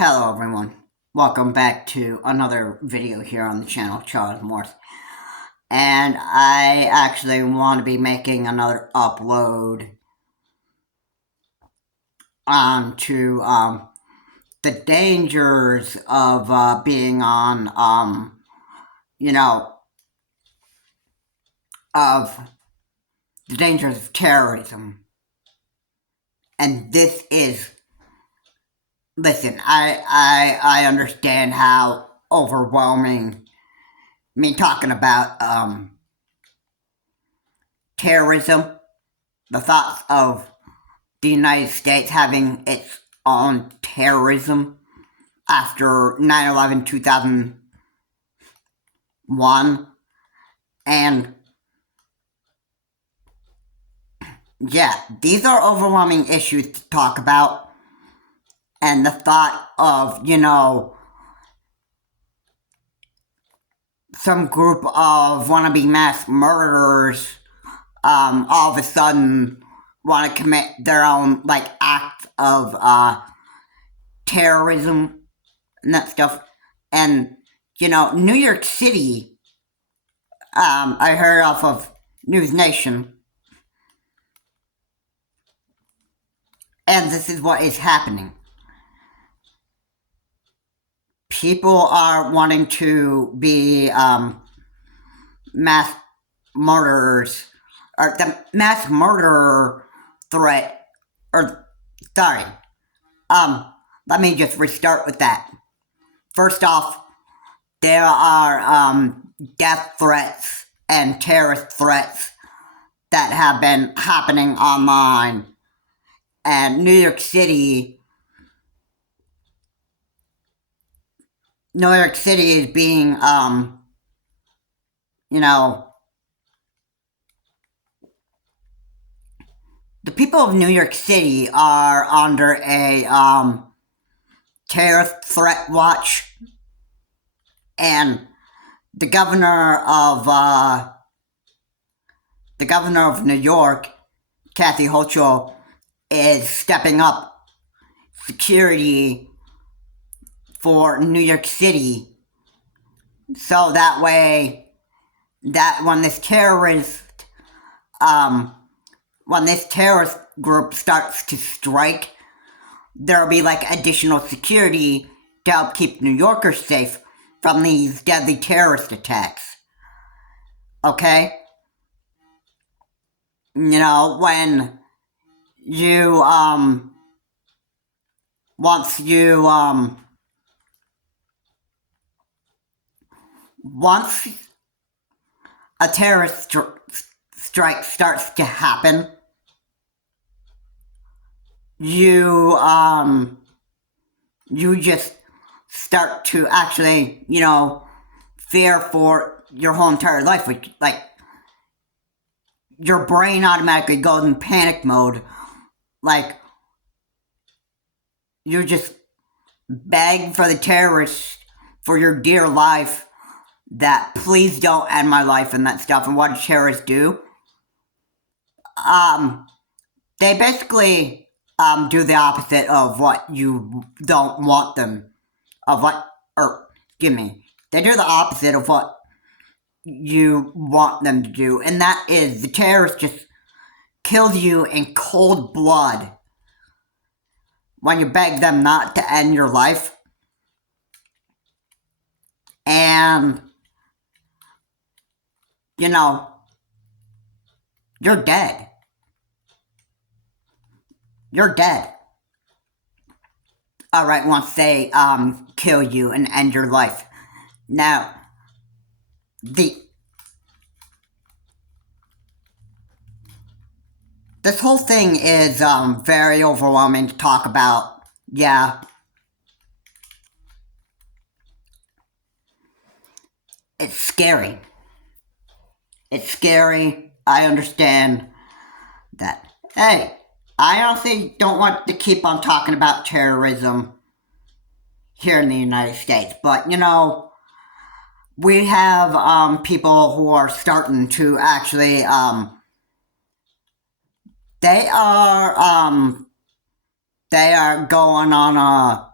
Hello everyone, welcome back to another video here on the channel, Charles Morse. And I actually want to be making another upload onto the dangers of being on, of the dangers of terrorism. And this is, listen, I understand how overwhelming me talking about terrorism, the thoughts of the United States having its own terrorism after 9/11 2001, and yeah, these are overwhelming issues to talk about, and the thought of, some group of wannabe mass murderers all of a sudden want to commit their own, acts of terrorism and that stuff. And, New York City, I heard off of News Nation, and this is what is happening. People are wanting to be mass murderers, or the mass murderer threat, let me just restart with that. First off, there are death threats and terrorist threats that have been happening online, and New York City is being, the people of New York City are under a terrorist threat watch, and the governor of New York, Kathy Hochul, is stepping up security for New York City, so that way, that when this terrorist group starts to strike, there'll be additional security to help keep New Yorkers safe from these deadly terrorist attacks. Okay? When you, once a terrorist strike starts to happen, you just start to actually, fear for your whole entire life, which, your brain automatically goes in panic mode, you just beg for the terrorists for your dear life that please don't end my life and that stuff. And what do terrorists do? They basically do the opposite of what you don't want them, they do the opposite of what you want them to do, and that is the terrorist just kills you in cold blood when you beg them not to end your life. And, you're dead. You're dead. Alright, once they kill you and end your life. Now, this whole thing is very overwhelming to talk about. Yeah. It's scary. It's scary. I understand that. Hey, I honestly don't want to keep on talking about terrorism here in the United States, but, we have people who are starting to actually, they are going on a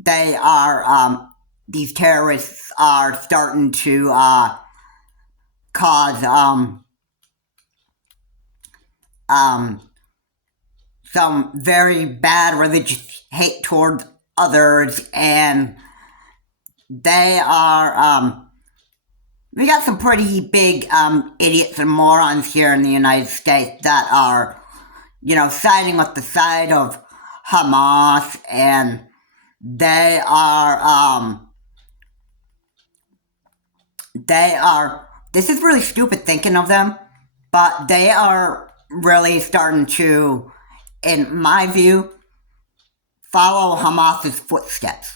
they are, these terrorists are starting to, cause, some very bad religious hate towards others, and they are, we got some pretty big, idiots and morons here in the United States that are, siding with the side of Hamas, and they are, this is really stupid thinking of them, but they are really starting to, in my view, follow Hamas's footsteps.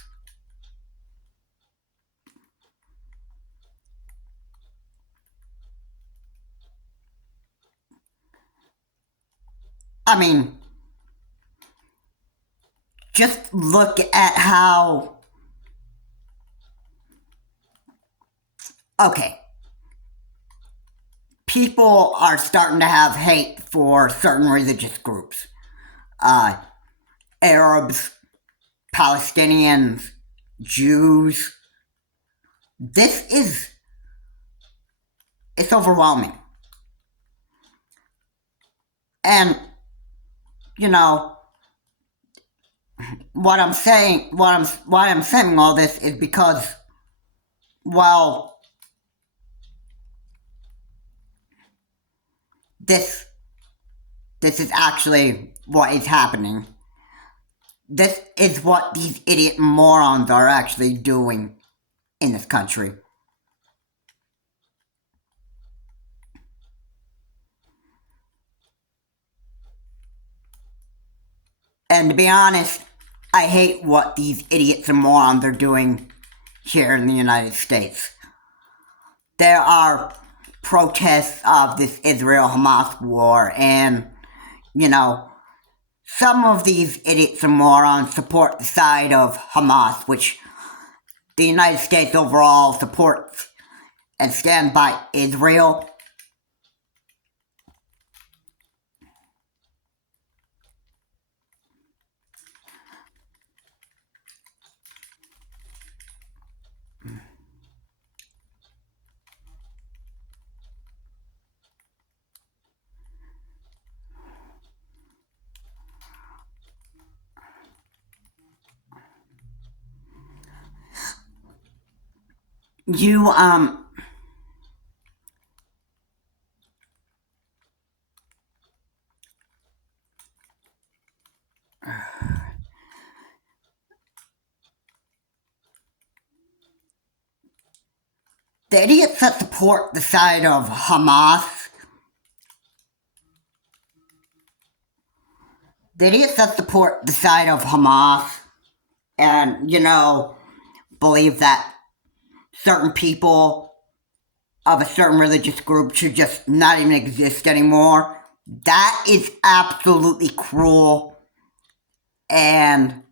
I mean, just look at how, okay, people are starting to have hate for certain religious groups. Arabs, Palestinians, Jews. It's overwhelming. And, why I'm saying all this is because, well, this is actually what is happening. This is what these idiot morons are actually doing in this country. And to be honest, I hate what these idiots and morons are doing here in the United States. There are protests of this Israel-Hamas war, and, some of these idiots and morons support the side of Hamas, which the United States overall supports and stands by Israel. The idiots that support the side of Hamas, and, believe that certain people of a certain religious group should just not even exist anymore, that is absolutely cruel. And,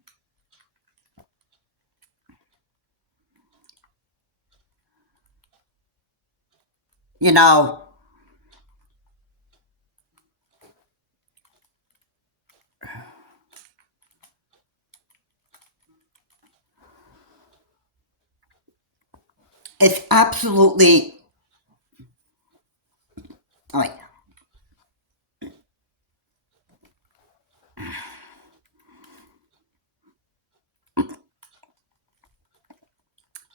it's absolutely, like,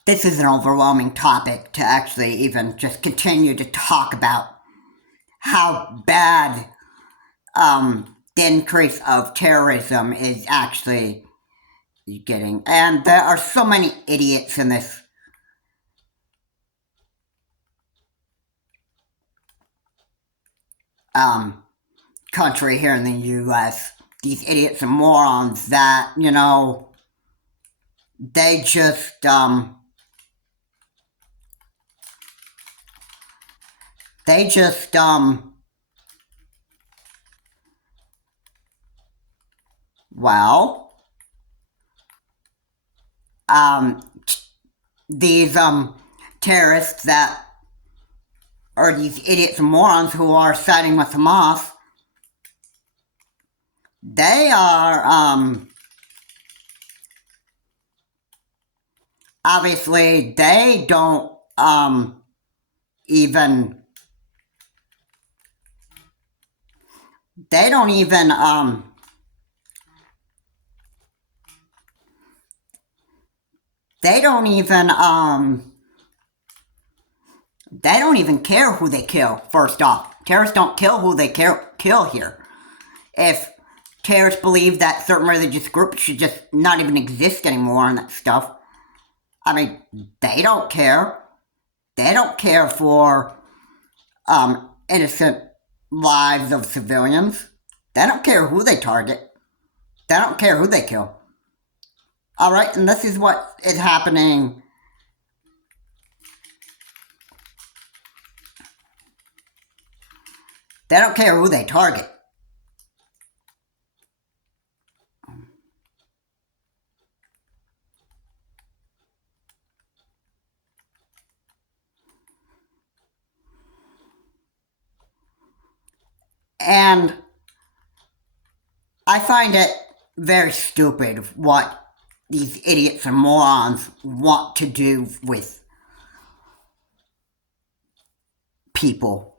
this is an overwhelming topic to actually even just continue to talk about how bad the increase of terrorism is actually getting. And there are so many idiots in this country here in the US. These idiots and morons that, they just, well, these, terrorists that are these idiots and morons who are siding with Hamas, they are, obviously they don't even they don't even they don't even they don't even care who they kill. First off, terrorists don't kill who they kill here. If terrorists believe that certain religious groups should just not even exist anymore and that stuff, I mean, they don't care. They don't care for innocent lives of civilians. They don't care who they target. They don't care who they kill. Alright, and this is what is happening. They don't care who they target. And I find it very stupid what these idiots and morons want to do with people.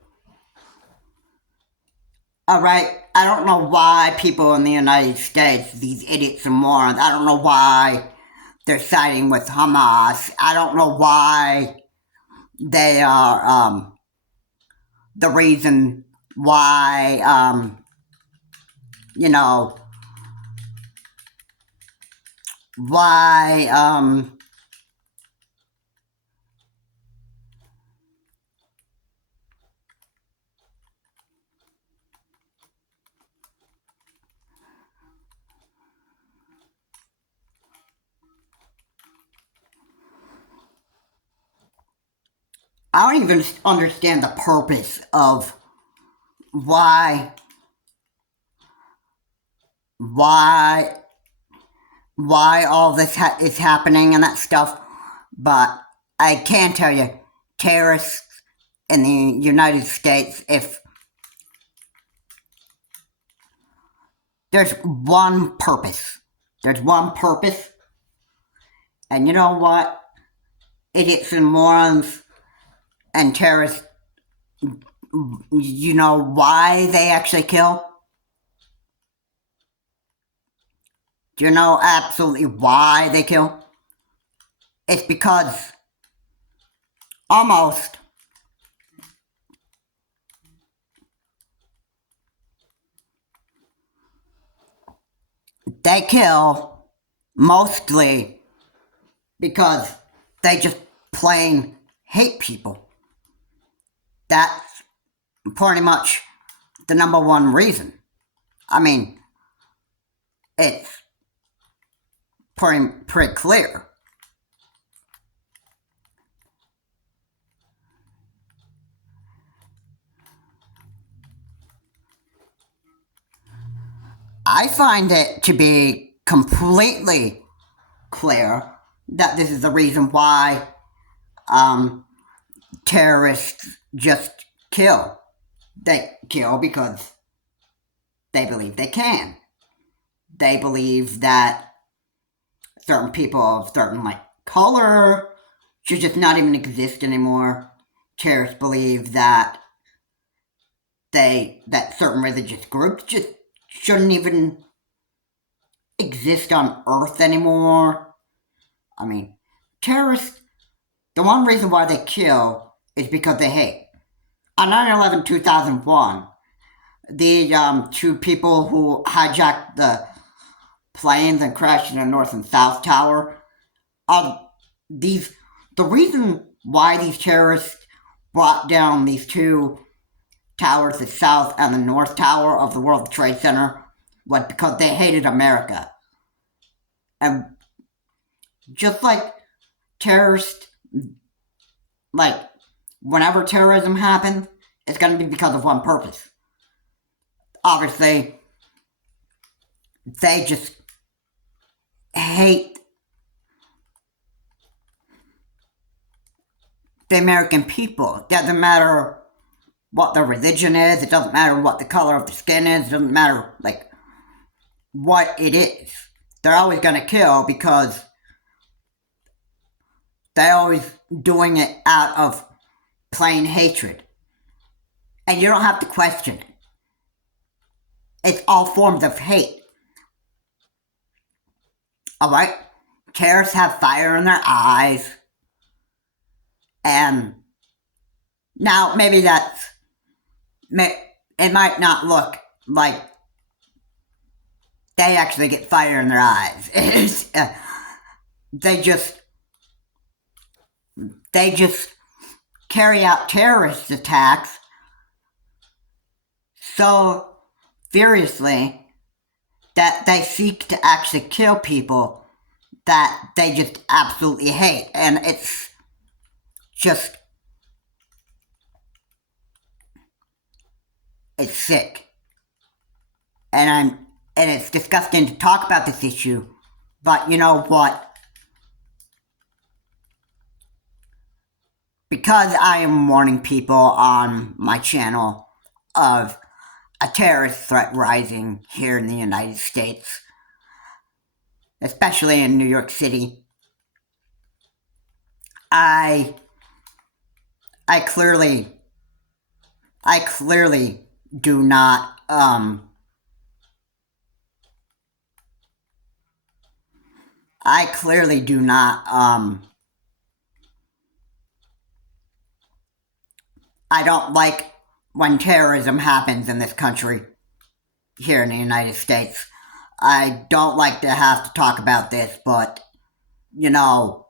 Alright, I don't know why people in the United States, these idiots and morons, I don't know why they're siding with Hamas. I don't know why they are the reason why, you know, why, I don't even understand the purpose of why all this is happening and that stuff, but I can tell you, terrorists in the United States, if there's one purpose, and you know what, idiots and morons and terrorists, you know why they actually kill? Do you know absolutely why they kill? It's because almost they kill mostly because they just plain hate people. That's pretty much the number one reason. I mean, it's pretty clear. I find it to be completely clear that this is the reason why terrorists just kill. They kill because they believe they can. They believe that certain people of certain color should just not even exist anymore. Terrorists believe that certain religious groups just shouldn't even exist on Earth anymore. I mean, terrorists, the one reason why they kill is because they hate. On 9/11/2001, the two people who hijacked the planes and crashed in the North and South Tower, the reason why these terrorists brought down these two towers, the South and the North Tower of the World Trade Center, was because they hated America. And just like terrorists, whenever terrorism happens, it's going to be because of one purpose. Obviously, they just hate the American people. It doesn't matter what their religion is, it doesn't matter what the color of the skin is, it doesn't matter, what it is. They're always going to kill because they're always doing it out of plain hatred. And you don't have to question it. It's all forms of hate. Alright? Terrorists have fire in their eyes. And now maybe it might not look like they actually get fire in their eyes. They just carry out terrorist attacks so furiously that they seek to actually kill people that they just absolutely hate. And it's just, it's sick. And it's disgusting to talk about this issue, but you know what? Because I am warning people on my channel of a terrorist threat rising here in the United States, especially in New York City, I clearly do not, I don't like when terrorism happens in this country, here in the United States. I don't like to have to talk about this, but, you know,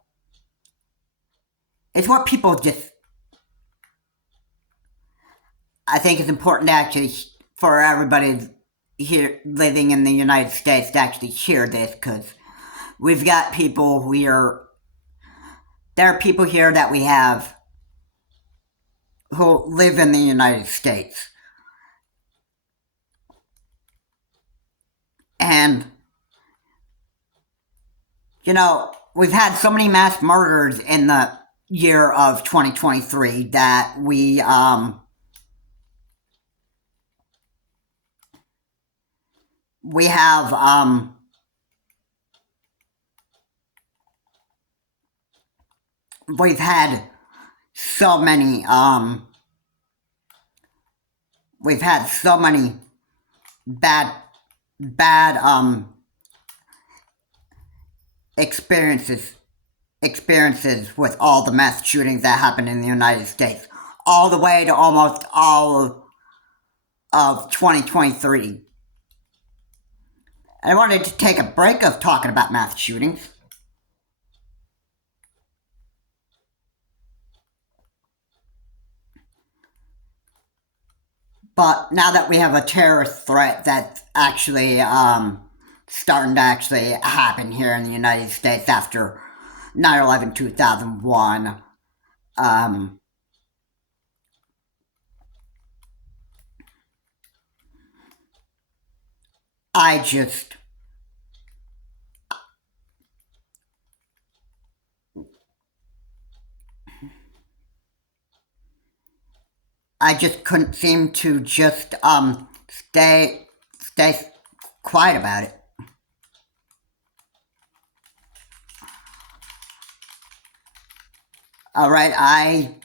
it's what people just, I think it's important to actually, for everybody here living in the United States to actually hear this, because we've got people there are people here that we have who live in the United States. And, you know, we've had so many mass murders in the year of 2023 that we've had so many, bad experiences with all the mass shootings that happened in the United States, all the way to almost all of 2023. I wanted to take a break of talking about mass shootings. But now that we have a terrorist threat that's actually starting to actually happen here in the United States after 9/11/2001, I just couldn't seem to just stay quiet about it. Alright, I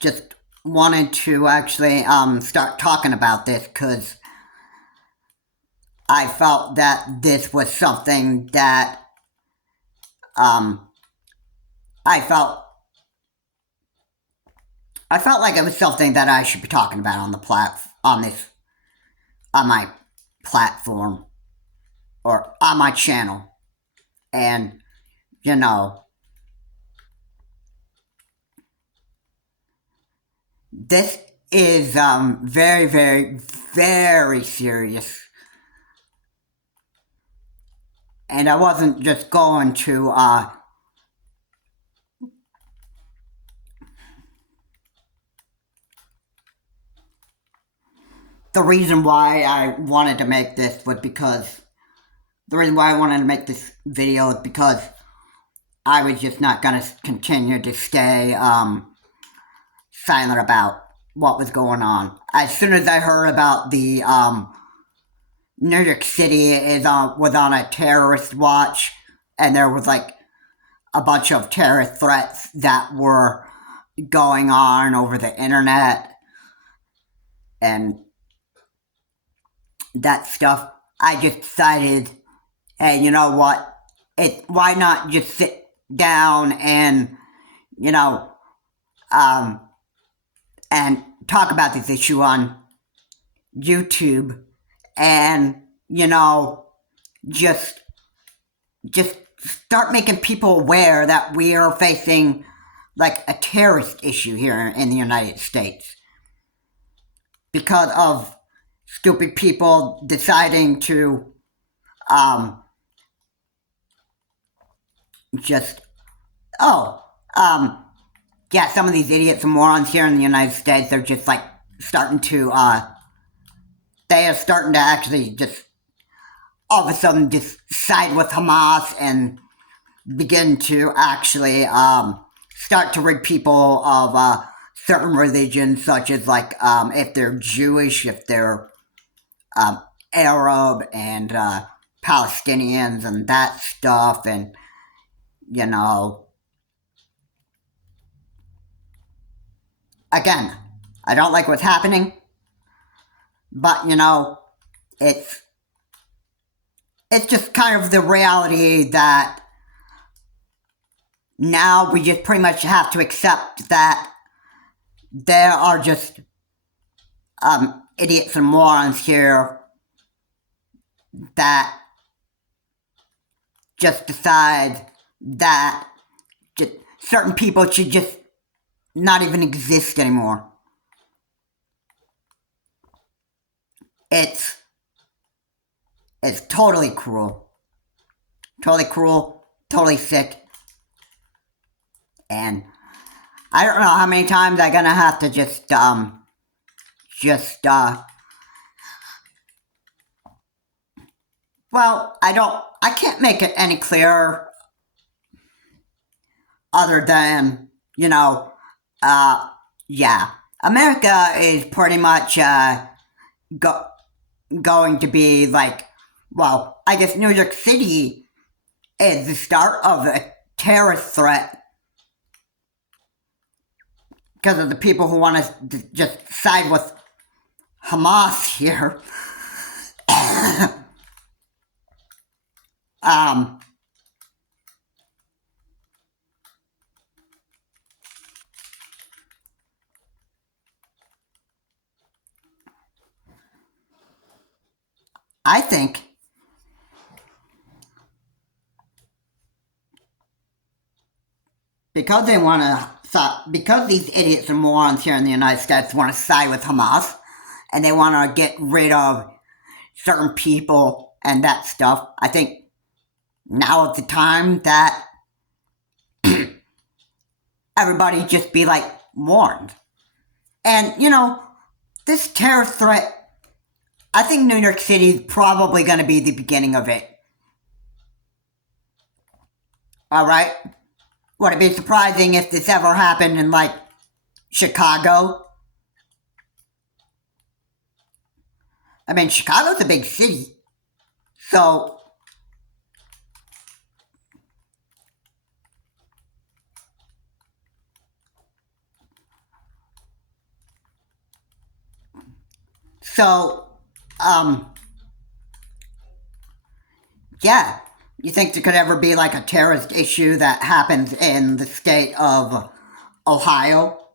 just wanted to actually start talking about this because I felt that this was something that I felt like it was something that I should be talking about on my platform or on my channel. And you know, this is very, very, very serious. And I wasn't just going to the reason why I wanted to make this video is because I was just not going to continue to stay silent about what was going on. As soon as I heard about the New York City was on a terrorist watch, and there was like a bunch of terrorist threats that were going on over the internet and that stuff, I just decided, hey, you know what? Why not just sit down and, you know, um, and talk about this issue on YouTube and, just start making people aware that we are facing like a terrorist issue here in the United States because of stupid people deciding to just yeah, some of these idiots and morons here in the United States, they're just like starting to they are starting to actually just all of a sudden just side with Hamas and begin to actually start to rid people of certain religions, such as like if they're Jewish, if they're Arab, and Palestinians and that stuff, and again, I don't like what's happening, but it's just kind of the reality that now we just pretty much have to accept that there are just idiots and morons here that just decide that just certain people should just not even exist anymore. It's totally cruel. Totally cruel, totally sick. And I don't know how many times I'm gonna have to well, I can't make it any clearer other than, yeah, America is pretty much, going to be like, well, I guess New York City is the start of a terrorist threat because of the people who want to just side with Hamas here. I think because they want to, because these idiots and morons here in the United States want to side with Hamas and they want to get rid of certain people and that stuff, I think now is the time that everybody just be like warned. And, this terror threat, I think New York City is probably going to be the beginning of it. All right? Would it be surprising if this ever happened in, like, Chicago? I mean, Chicago's a big city. So, yeah. You think there could ever be, like, a terrorist issue that happens in the state of Ohio?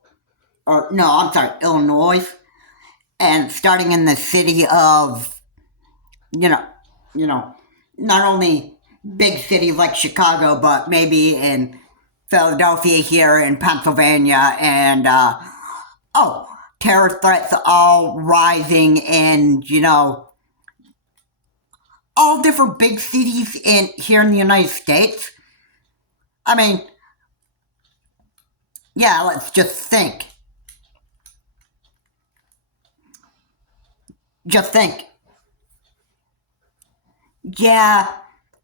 Or, no, I'm sorry, Illinois? And starting in the city of, you know, not only big cities like Chicago, but maybe in Philadelphia here in Pennsylvania, and terror threats all rising in, all different big cities here in the United States. I mean, yeah, let's just think. Just think. Yeah,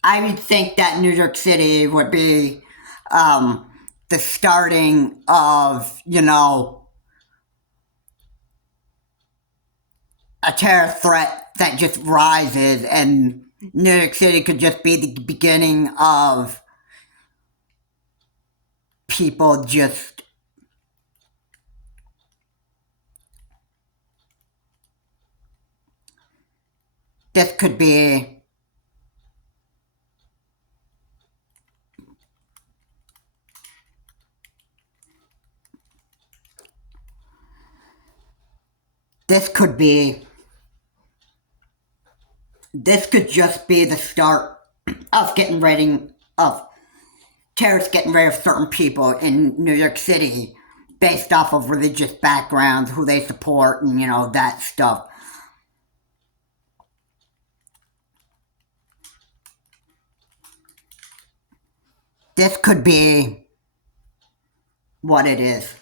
I would think that New York City would be the starting of, a terror threat that just rises, and New York City could just be the beginning of people just this could be this could be this could just be the start of terrorists getting rid of certain people in New York City based off of religious backgrounds, who they support, and that stuff. This could be what it is,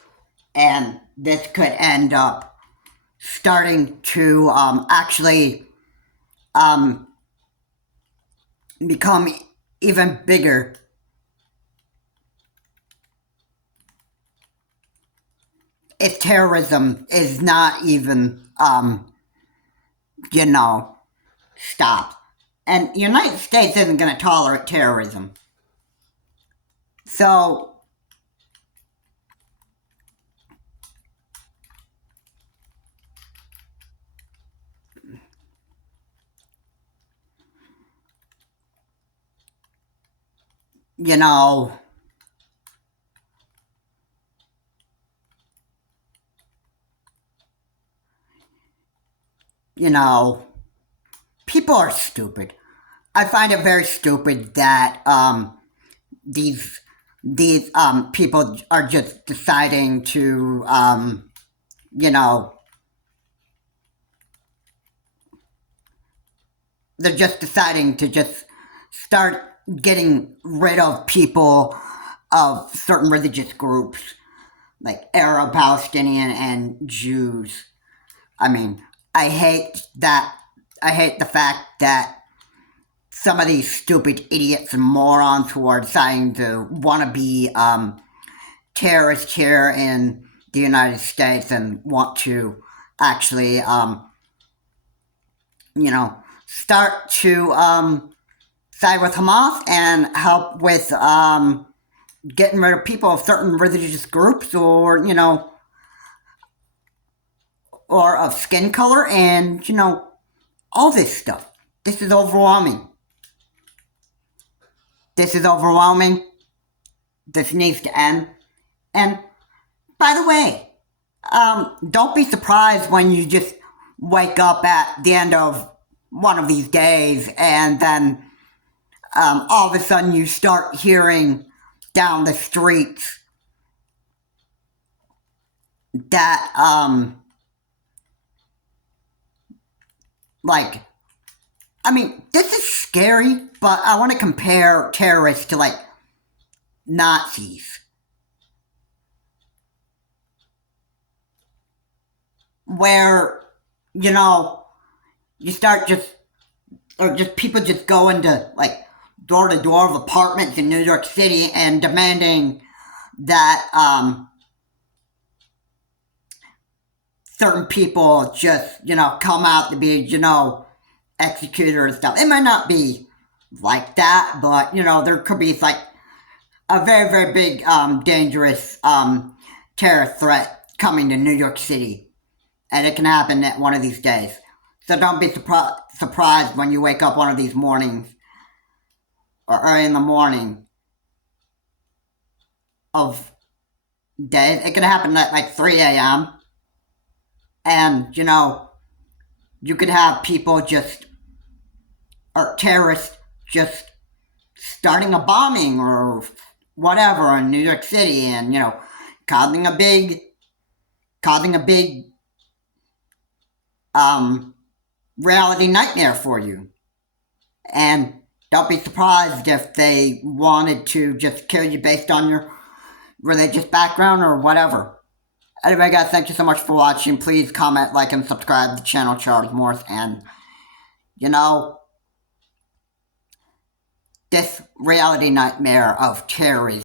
and this could end up starting to actually become even bigger. If terrorism is not even, stopped. And the United States isn't going to tolerate terrorism. So, people are stupid. I find it very stupid that these people are just deciding to they're just deciding to just start getting rid of people of certain religious groups like Arab, Palestinian, and Jews. I mean, I hate the fact that some of these stupid idiots and morons who are deciding to want to be terrorists here in the United States and want to actually, start to side with Hamas and help with getting rid of people of certain religious groups or of skin color and, all this stuff. This is overwhelming. This is overwhelming. This needs to end. And, by the way, don't be surprised when you just wake up at the end of one of these days and then all of a sudden you start hearing down the streets that, this is scary, but I want to compare terrorists to, Nazis. Where, you start people just go into, door to door of apartments in New York City and demanding that, certain people just, come out to be, executed and stuff. It might not be like that, but, there could be, a very, very big, dangerous, terror threat coming to New York City. And it can happen at one of these days. So don't be surprised when you wake up one of these mornings, or early in the morning of days. It can happen at 3 a.m. And, you could have people or terrorists just starting a bombing or whatever in New York City and, causing a big reality nightmare for you. And don't be surprised if they wanted to just kill you based on your religious background or whatever. Anyway, guys, thank you so much for watching. Please comment, like, and subscribe to the channel, Charles Morris. And, this reality nightmare of terrorism